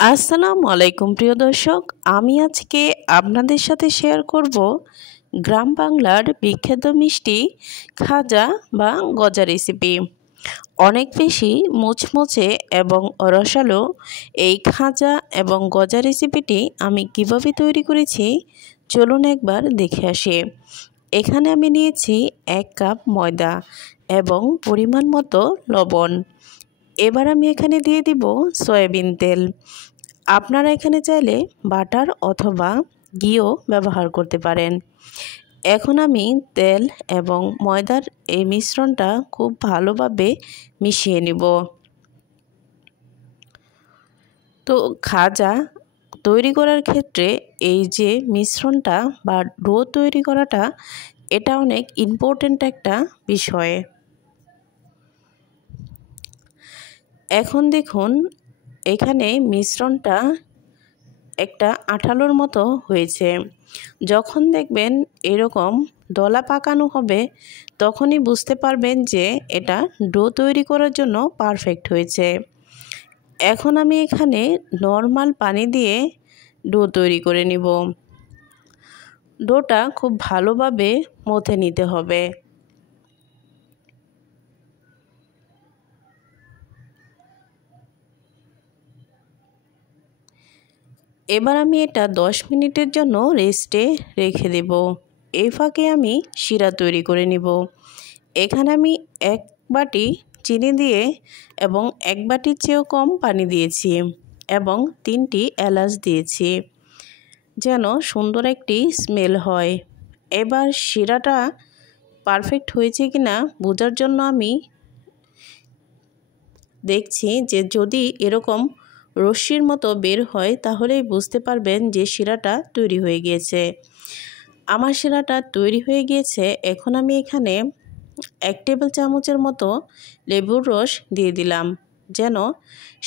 আসসালামু আলাইকুম প্রিয় দর্শক, আমি আজকে আপনাদের সাথে শেয়ার করব গ্রাম বাংলার বিখ্যাত মিষ্টি খাজা বা গজা রেসিপি। অনেক বেশি মুচমুচে এবং রসালো এই খাজা এবং গজা রেসিপিটি আমি কিভাবে তৈরি করেছি চলুন একবার দেখে আসি। এখানে আমি নিয়েছি 1 কাপ ময়দা এবং পরিমাণ মতো লবণ। এবার আমি এখানে দিয়ে দিব সয়াবিন তেল। আপনারা এখানে চাইলে বাটার অথবা ঘিও ব্যবহার করতে পারেন। এখন আমি তেল এবং ময়দার এই মিশ্রণটা খুব ভালোভাবে মিশিয়ে নিব। তো খাজা তৈরি করার ক্ষেত্রে এই যে মিশ্রণটা বা ডো তৈরি করাটা এটা অনেক ইম্পর্ট্যান্ট একটা বিষয়। এখন দেখুন এখানে মিশ্রণটা একটা আঠালোর মতো হয়েছে। যখন দেখবেন এরকম দলা পাকানো হবে তখনই বুঝতে পারবেন যে এটা ডো তৈরি করার জন্য পারফেক্ট হয়েছে। এখন আমি এখানে নর্মাল পানি দিয়ে ডো তৈরি করে নিব। ডোটা খুব ভালোভাবে মথে নিতে হবে। এবার আমি এটা 10 মিনিটের জন্য রেস্টে রেখে দেব। এই ফাঁকে আমি শিরা তৈরি করে নিব। এখানে আমি 1 বাটি চিনি দিয়ে এবং 1 বাটির চেয়েও কম পানি দিয়েছি এবং 3টি এলাচ দিয়েছি যেন সুন্দর একটি স্মেল হয়। এবার শিরাটা পারফেক্ট হয়েছে কিনা বোঝার জন্য আমি দেখছি যে যদি এরকম রশ্মির মতো বের হয় তাহলেই বুঝতে পারবেন যে শিরাটা তৈরি হয়ে গিয়েছে। আমার শিরাটা তৈরি হয়ে গিয়েছে। এখন আমি এখানে 1 টেবিল চামচের মতো লেবুর রস দিয়ে দিলাম যেন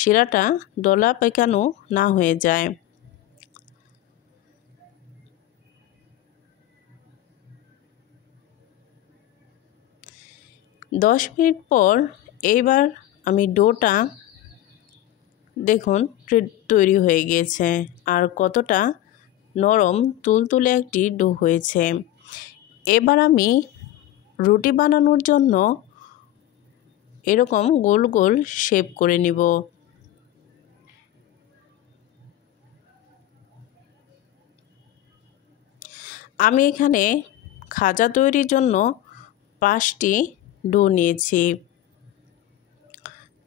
শিরাটা দলা পেকানো না হয়ে যায়। দশ মিনিট পর এইবার আমি ডোটা দেখুন তৈরি হয়ে গিয়েছে আর কতটা নরম তুলতুলে একটি ডো হয়েছে। এবার আমি রুটি বানানোর জন্য এরকম গোল গোল শেপ করে নিব। আমি এখানে খাজা তৈরির জন্য 5টি ডো নিয়েছি।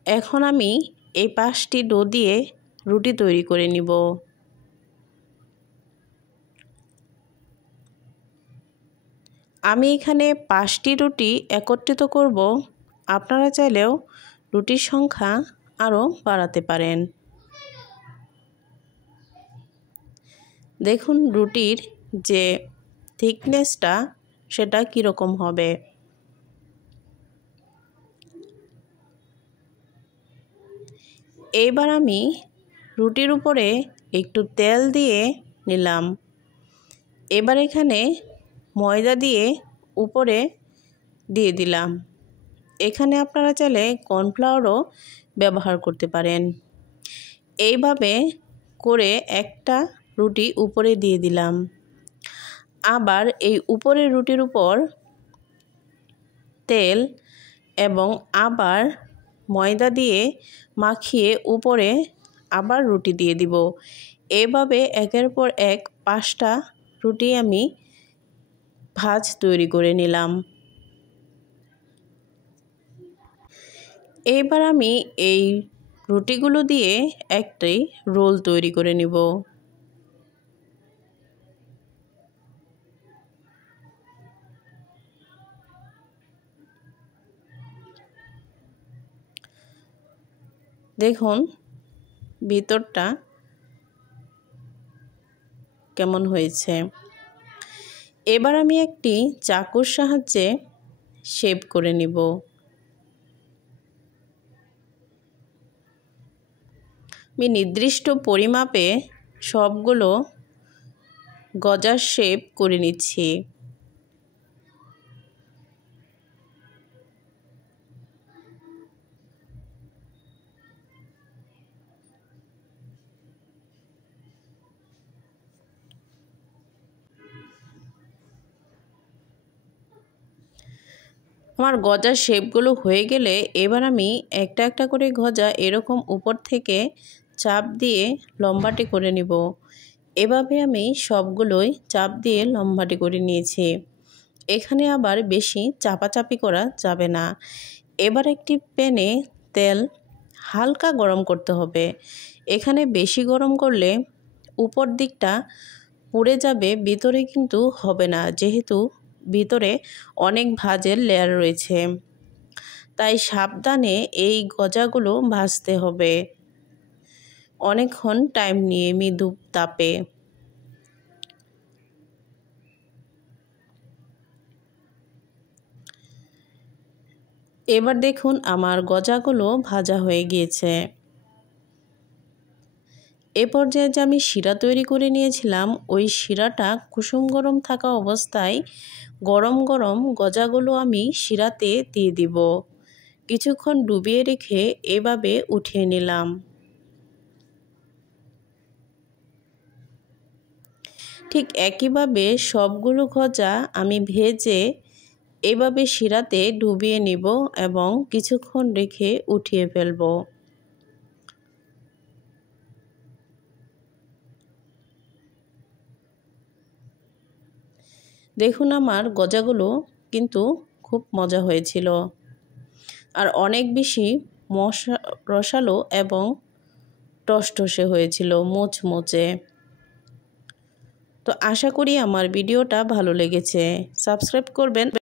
এখন আমি এই 5টি ডো দিয়ে রুটি তৈরি করে নিব। আমি এখানে 5টি রুটি একত্রিত করব। আপনারা চাইলেও রুটির সংখ্যা আরও বাড়াতে পারেন। দেখুন রুটির যে থিকনেসটা সেটা কীরকম হবে। এইবার আমি রুটির উপরে একটু তেল দিয়ে নিলাম। এবার এখানে ময়দা দিয়ে উপরে দিয়ে দিলাম। এখানে আপনারা চাইলে কর্নফ্লাওয়ারও ব্যবহার করতে পারেন। এইভাবে করে একটা রুটি উপরে দিয়ে দিলাম। আবার এই উপরের রুটির উপর তেল এবং আবার ময়দা দিয়ে মাখিয়ে উপরে আবার রুটি দিয়ে দিব। এভাবে একের পর এক 5টা রুটি আমি ভাঁজ তৈরি করে নিলাম। এবার আমি এই রুটিগুলো দিয়ে একটি রোল তৈরি করে নিব। দেখুন ভিতরটা কেমন হয়েছে। এবার আমি একটি চাকুর সাহায্যে শেপ করে নিব। আমি নির্দিষ্ট পরিমাপে সবগুলো গজার শেপ করে নিচ্ছি। আমার গজার শেপগুলো হয়ে গেলে এবার আমি একটা একটা করে গজা এরকম উপর থেকে চাপ দিয়ে লম্বাটে করে নিব। এভাবে আমি সবগুলোই চাপ দিয়ে লম্বাটে করে নিয়েছি। এখানে আবার বেশি চাপাচাপি করা যাবে না। এবার একটি প্যানে তেল হালকা গরম করতে হবে। এখানে বেশি গরম করলে উপর দিকটা পুড়ে যাবে, ভিতরে কিন্তু হবে না, যেহেতু ভিতরে অনেক ভাজের লেয়ার রয়েছে। তাই সাবধানে এই গজাগুলো ভাজতে হবে অনেকক্ষণ টাইম নিয়ে মৃদু তাপে। এবার দেখুন আমার গজাগুলো ভাজা হয়ে গিয়েছে। এ পর্যায়ে যে আমি শিরা তৈরি করে নিয়েছিলাম, ওই শিরাটা কুসুম গরম থাকা অবস্থায় গরম গরম গজাগুলো আমি শিরাতে দিয়ে দিব। কিছুক্ষণ ডুবিয়ে রেখে এভাবে উঠিয়ে নিলাম। ঠিক একইভাবে সবগুলো গজা আমি ভেজে এভাবে শিরাতে ডুবিয়ে নিব এবং কিছুক্ষণ রেখে উঠিয়ে ফেলব। দেখুন আমার গজাগুলো কিন্তু খুব মজা হয়েছিল আর অনেক বেশি রসালো এবং টসটসে হয়েছিল, মুচমুচে। তো আশা করি আমার ভিডিওটা ভালো লেগেছে। সাবস্ক্রাইব করবেন।